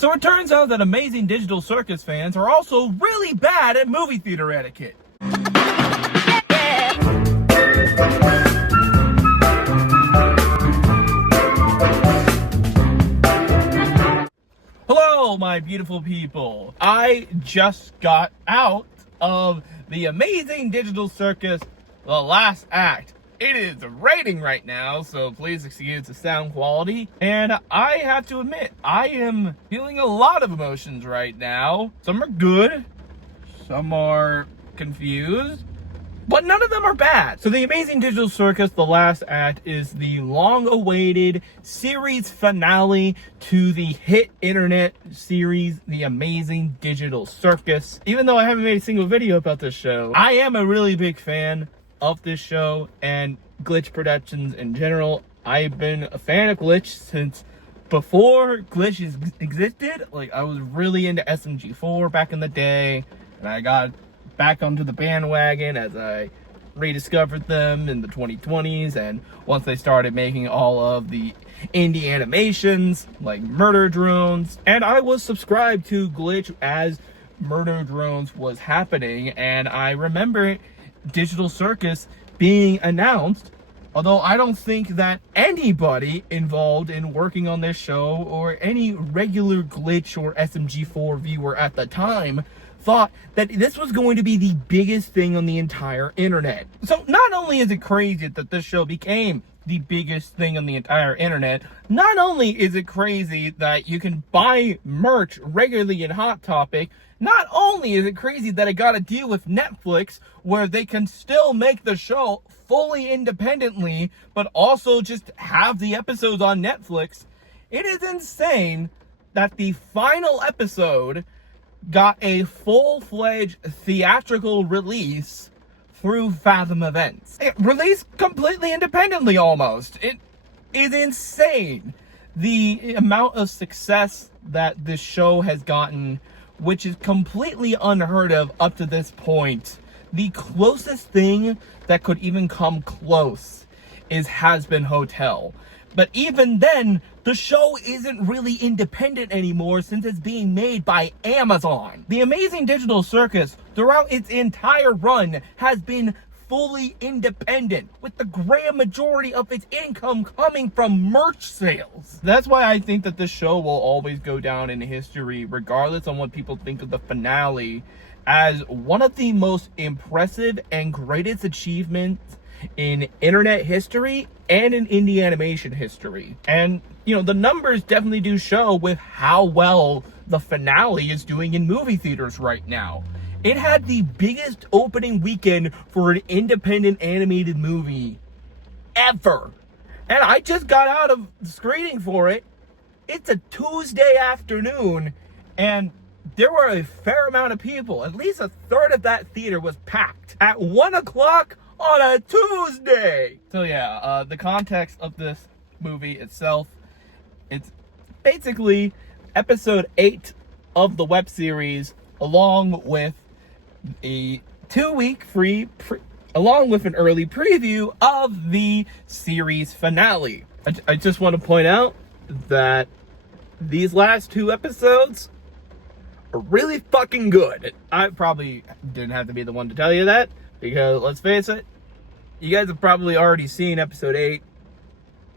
So it turns out that amazing digital circus fans are also really bad at movie theater etiquette. Hello, my beautiful people. I just got out of the amazing digital circus, The Last Act. It is raining right now, so please excuse the sound quality. And I have to admit, I am feeling a lot of emotions right now. Some are good, some are confused, but none of them are bad. So the Amazing Digital Circus, The Last Act, is the long-awaited series finale to the hit internet series, The Amazing Digital Circus. Even though I haven't made a single video about this show, I am a really big fan of this show and Glitch Productions in general. I've been a fan of Glitch since before Glitch existed. Like, I was really into SMG4 back in the day, and I got back onto the bandwagon as I rediscovered them in the 2020s, and once they started making all of the indie animations like Murder Drones, and I was subscribed to Glitch as Murder Drones was happening. And I remember Digital Circus being announced, although I don't think that anybody involved in working on this show or any regular Glitch or SMG4 viewer at the time thought that this was going to be the biggest thing on the entire internet. So not only is it crazy that this show became the biggest thing on the entire internet, not only is it crazy that you can buy merch regularly in Hot Topic, not only is it crazy that I got to deal with Netflix where they can still make the show fully independently, but also just have the episodes on Netflix. It is insane that the final episode got a full-fledged theatrical release through Fathom Events. It released completely independently almost. It is insane the amount of success that this show has gotten, which is completely unheard of up to this point. The closest thing that could even come close is Has Been Hotel. But even then, the show isn't really independent anymore since it's being made by Amazon. The Amazing Digital Circus, throughout its entire run, has been fully independent, with the grand majority of its income coming from merch sales. That's why I think that this show will always go down in history, regardless on what people think of the finale, as one of the most impressive and greatest achievements in internet history and in indie animation history. And, you know, the numbers definitely do show with how well the finale is doing in movie theaters right now. It had the biggest opening weekend for an independent animated movie ever. And I just got out of screening for it. It's a Tuesday afternoon, and there were a fair amount of people. At least a third of that theater was packed at 1 o'clock on a Tuesday. So yeah, the context of this movie itself, it's basically episode 8 of the web series, along with a 2-week along with an early preview of the series finale. I just want to point out that these last 2 episodes are really fucking good. I probably didn't have to be the one to tell you that, because let's face it, you guys have probably already seen episode 8,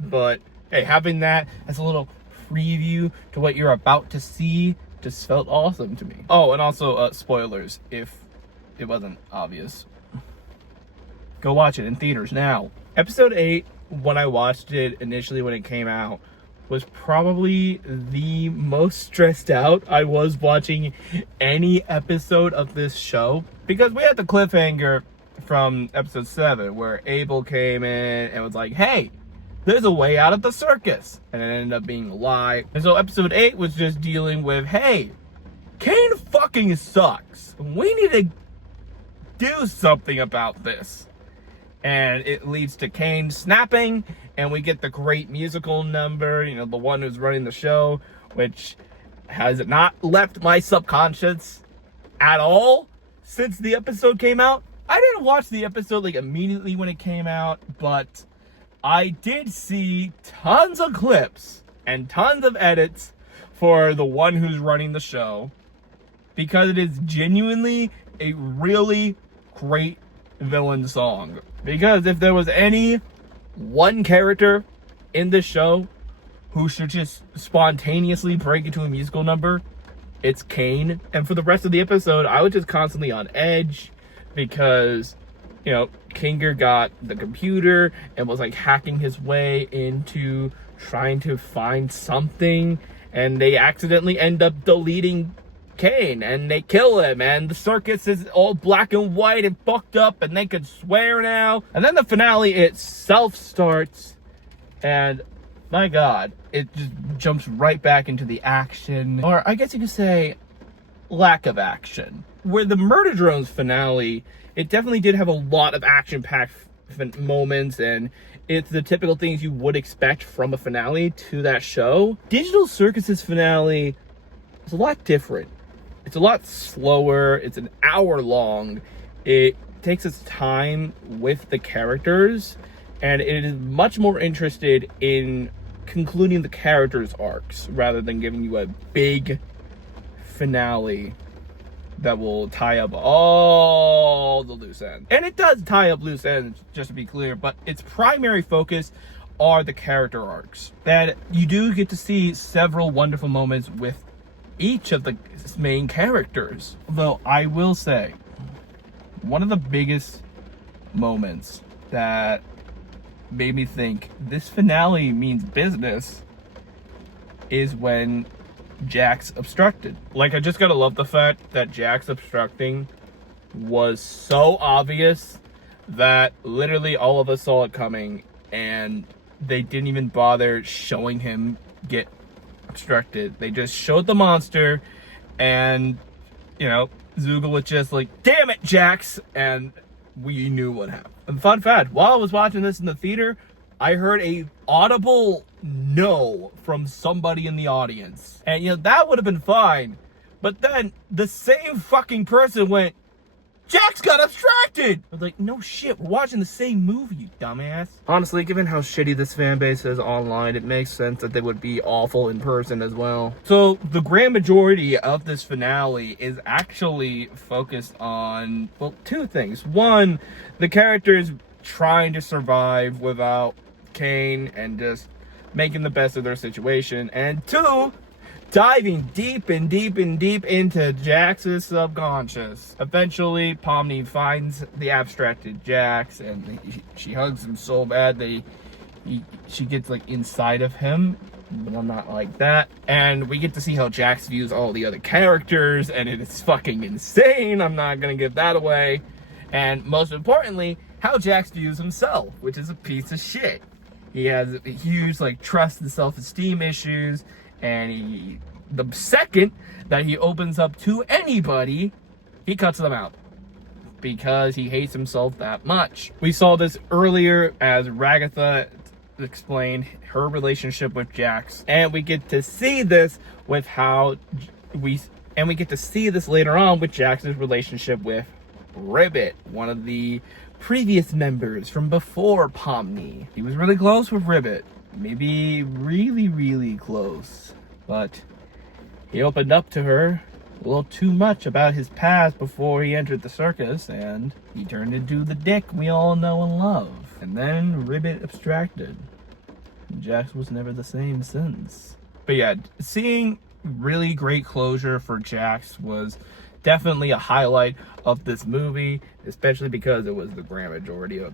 but hey, having that as a little preview to what you're about to see just felt awesome to me. Oh, and also spoilers if it wasn't obvious. Go watch it in theaters now. Episode 8, when I watched it initially when it came out, was probably the most stressed out I was watching any episode of this show, because we had the cliffhanger from episode 7 where Abel came in and was like, hey, there's a way out of the circus, and it ended up being a lie. And so episode 8 was just dealing with, hey, Kane fucking sucks, we need to do something about this. And it leads to Kane snapping, and we get the great musical number, you know, the one who's running the show, which has not left my subconscious at all since the episode came out. I didn't watch the episode like immediately when it came out, but I did see tons of clips and tons of edits for the one who's running the show, because it is genuinely a really great villain song. Because if there was any one character in this show who should just spontaneously break into a musical number, it's Kane. And for the rest of the episode, I was just constantly on edge because, you know, Kinger got the computer and was like hacking his way into trying to find something, and they accidentally end up deleting Kane and they kill him, and the circus is all black and white and fucked up and they could swear now. And then the finale itself starts, and my god, it just jumps right back into the action, or I guess you could say lack of action. Where the Murder Drones finale, it definitely did have a lot of action-packed moments, and it's the typical things you would expect from a finale to that show. Digital Circus's finale is a lot different. It's a lot slower. It's an hour long. It takes its time with the characters, and it is much more interested in concluding the characters' arcs rather than giving you a big finale that will tie up all the loose ends. And it does tie up loose ends, just to be clear, but its primary focus are the character arcs. And you do get to see several wonderful moments with each of the main characters. Though I will say, one of the biggest moments that made me think this finale means business is when Jack's obstructed. Like, I just gotta love the fact that Jack's obstructing was so obvious that literally all of us saw it coming, and they didn't even bother showing him get obstructed. They just showed the monster, and, you know, Zoogle was just like, damn it, Jax, and we knew what happened. And fun fact, while I was watching this in the theater, I heard a audible no from somebody in the audience. And, you know, that would have been fine. But then the same fucking person went, Jax got abstracted! I was like, no shit, we're watching the same movie, you dumbass. Honestly, given how shitty this fan base is online, it makes sense that they would be awful in person as well. So, the grand majority of this finale is actually focused on, well, two things. One, the characters trying to survive without Kane and just making the best of their situation. And two, diving deep and deep and deep into Jax's subconscious. Eventually, Pomni finds the abstracted Jax, and she hugs him so bad that she gets like inside of him. But I'm not like that. And we get to see how Jax views all the other characters, and it is fucking insane. I'm not gonna give that away. And most importantly, how Jax views himself, which is a piece of shit. He has huge like trust and self-esteem issues. And the second that he opens up to anybody, he cuts them out because he hates himself that much. We saw this earlier as Ragatha explained her relationship with Jax, and we get to see this with we get to see this later on with Jax's relationship with Ribbit, one of the previous members from before Pomni. He was really close with Ribbit. Maybe really, really close. But he opened up to her a little too much about his past before he entered the circus, and he turned into the dick we all know and love. And then Ribbit abstracted. Jax was never the same since. But yeah, seeing really great closure for Jax was definitely a highlight of this movie, especially because it was the grand majority of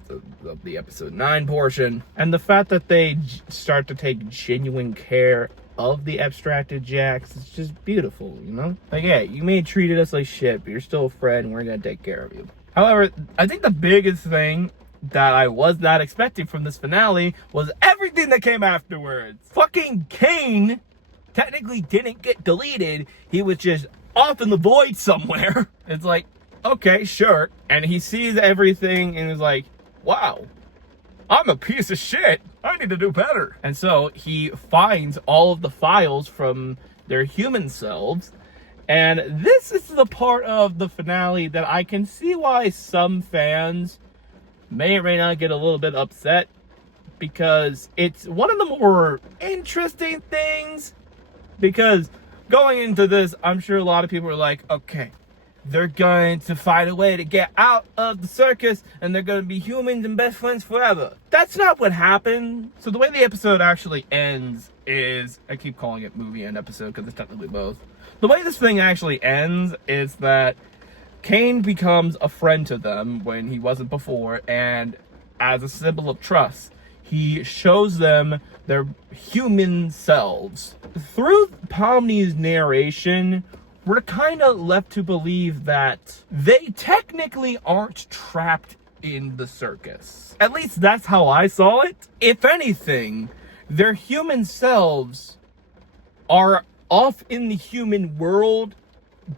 the episode 9 portion. And the fact that they start to take genuine care of the abstracted Jax is just beautiful, you know? Like, yeah, you may have treated us like shit, but you're still a friend and we're gonna take care of you. However, I think the biggest thing that I was not expecting from this finale was everything that came afterwards. Fucking Kane technically didn't get deleted. He was just off in the void somewhere. It's like, okay, sure. And he sees everything and is like, wow, I'm a piece of shit. I need to do better. And so he finds all of the files from their human selves. And this is the part of the finale that I can see why some fans may or may not get a little bit upset, because it's one of the more interesting things Because going into this, I'm sure a lot of people are like, okay, they're going to find a way to get out of the circus and they're going to be humans and best friends forever. That's not what happened. So the way the episode actually ends is, I keep calling it movie and episode because it's technically both. The way this thing actually ends is that Kane becomes a friend to them when he wasn't before, and as a symbol of trust, he shows them their human selves. Through Pomni's narration, we're kind of left to believe that they technically aren't trapped in the circus. At least that's how I saw it. If anything, their human selves are off in the human world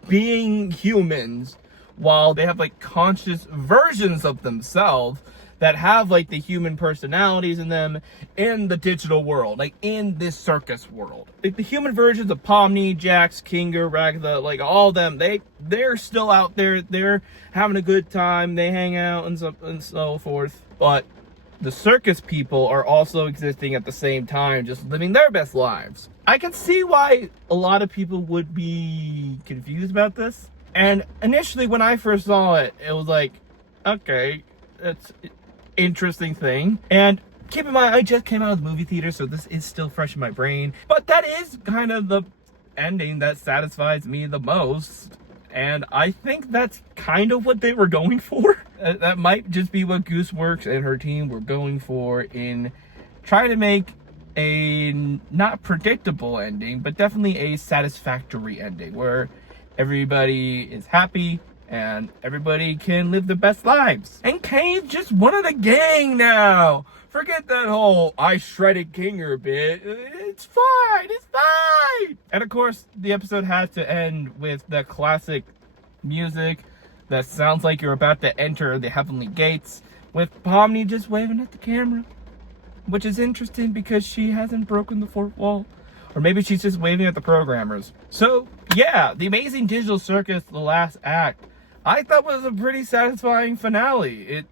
being humans, while they have like conscious versions of themselves that have like the human personalities in them in the digital world, like in this circus world. Like the human versions of Pomni, Jax, Kinger, Ragatha, like all of them, they're still out there, they're having a good time, they hang out and so forth. But the circus people are also existing at the same time, just living their best lives. I can see why a lot of people would be confused about this. And initially when I first saw it, it was like, okay, that's an interesting thing. And keep in mind, I just came out of the movie theater, so this is still fresh in my brain. But that is kind of the ending that satisfies me the most. And I think that's kind of what they were going for. That might just be what Gooseworks and her team were going for in trying to make a not predictable ending, but definitely a satisfactory ending where everybody is happy and everybody can live their best lives. And Kane's just one of the gang now. Forget that whole I shredded Kinger bit. It's fine. It's fine. And of course, the episode has to end with the classic music that sounds like you're about to enter the heavenly gates, with Pomni just waving at the camera, which is interesting because she hasn't broken the fourth wall. Or maybe she's just waving at the programmers. So, yeah, The Amazing Digital Circus, the last act, I thought was a pretty satisfying finale.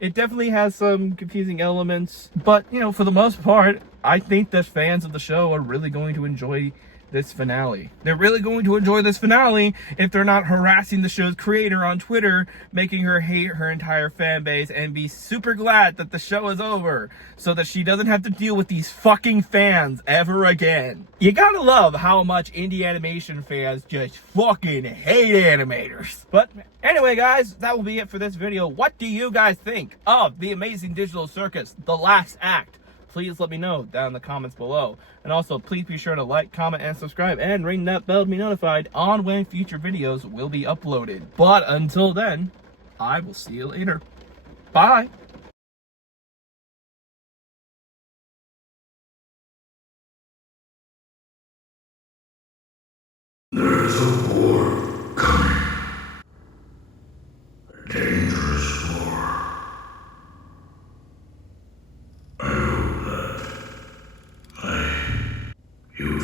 It definitely has some confusing elements, but, you know, for the most part, I think that fans of the show are really going to enjoy this finale. They're really going to enjoy this finale if they're not harassing the show's creator on Twitter, making her hate her entire fan base and be super glad that the show is over so that she doesn't have to deal with these fucking fans ever again. You gotta love how much indie animation fans just fucking hate animators. But anyway, guys, that will be it for this video. What do you guys think of The Amazing Digital Circus, the last act? Please let me know down in the comments below. And also, please be sure to like, comment, and subscribe, and ring that bell to be notified on when future videos will be uploaded. But until then, I will see you later. Bye! There's a war coming. A dangerous war. I hope that you